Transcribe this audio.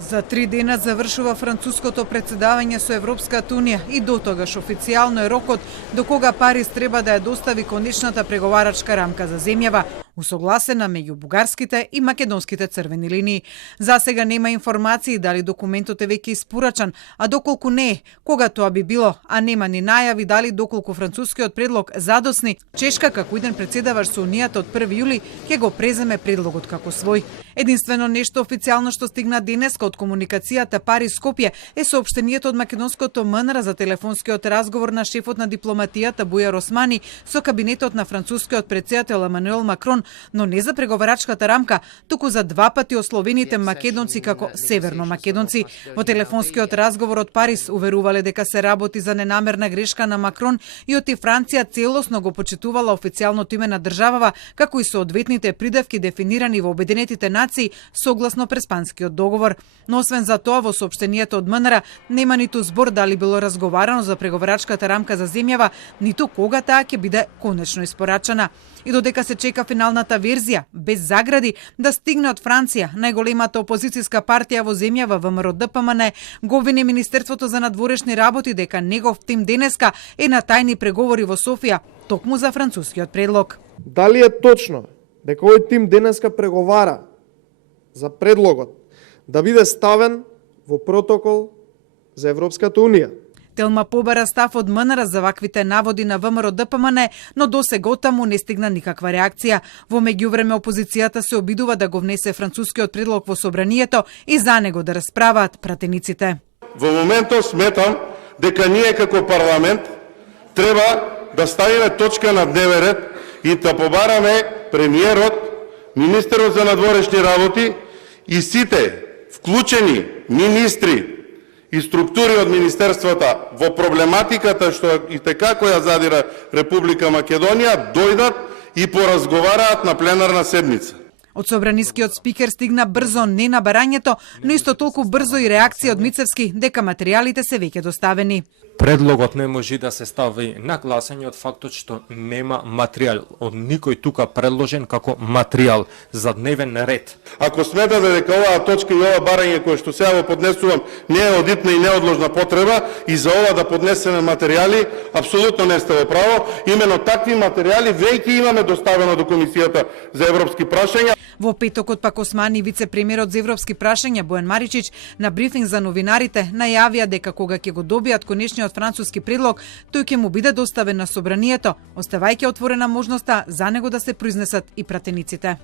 За 3 дена завршува француското председавање со Европската унија и до тогаш официјално е рокот до кога Париз треба да ја достави конечната преговарачка рамка за земјава, усогласена меѓу бугарските и македонските црвени линии. За сега нема информации дали документот е веќе испорачан, а доколку не е, кога тоа би било, а нема ни најави дали доколку францускиот предлог задосни, Чешка како иден председавач со Унијата од 1 јули ќе го преземе предлогот како свој. Единствено нешто официјално што стигна денеска од комуникацијата Париз-Скопје е соопштението од македонското МНР за телефонскиот разговор на шефот на дипломатијата Бујар Османи со кабинетот на францускиот претседател Емануел Макрон, но не за преговарачката рамка, туку за два пати ословените македонци како северно-македонци. Во телефонскиот разговор од Париз уверувале дека се работи за ненамерна грешка на Макрон и оти Франција целосно го почитувала официјалното име на државава, како и соодветните придавки дефинирани во Обединетите нации согласно Преспанскиот договор. Но освен за тоа, во соопштението од МНР нема ниту збор дали било разговарано за преговарачката рамка за земјава, ниту кога таа ќе биде конечно испорачана. И додека се чека финалната верзија, без загради, да стигне од Франција, најголемата опозицијска партија во земјава ВМРО-ДПМН, го обвини Министерството за надворешни работи дека негов тим денеска е на тајни преговори во Софија, токму за францускиот предлог. Дали е точно дека овој тим денеска преговара за предлогот да биде ставен во протокол за Европската унија? Телма побара став од МНР за ваквите наводи на ВМРО-ДПМН, но досега таму не стигна никаква реакција. Во меѓувреме опозицијата се обидува да го внесе францускиот предлог во собранието и за него да расправаат пратениците. Во моментот сметам дека ние како парламент треба да ставиме точка на дневен ред и да побараме премиерот, министерот за надворешни работи и сите вклучени министри и структури од министерствата во проблематиката што и така која задира Република Македонија дојдат и поразговараат на пленарна седница. Од собранискиот спикер стигна брзо не на барањето, но исто толку брзо и реакција од Мицевски дека материјалите се веќе доставени. Предлогот не може да се стави на гласање од фактот што нема материјал од никој тука предложен како материјал за дневен ред. Ако сметате дека оваа точка и ова барање кое што сега го поднесувам не е одитна и неодложна потреба и за ова да поднесеме материјали, апсолутно не сте во право. Имено такви материјали веќе имаме доставено до Комисијата за европски прашања. Во петокот пак Османи, вице-премиерот за европски прашања Бојан Маричич на брифинг за новинарите најавија дека кога ќе го добијат конечниот француски предлог, тој ќе му биде доставен на собранието, оставајќи отворена можноста за него да се произнесат и пратениците.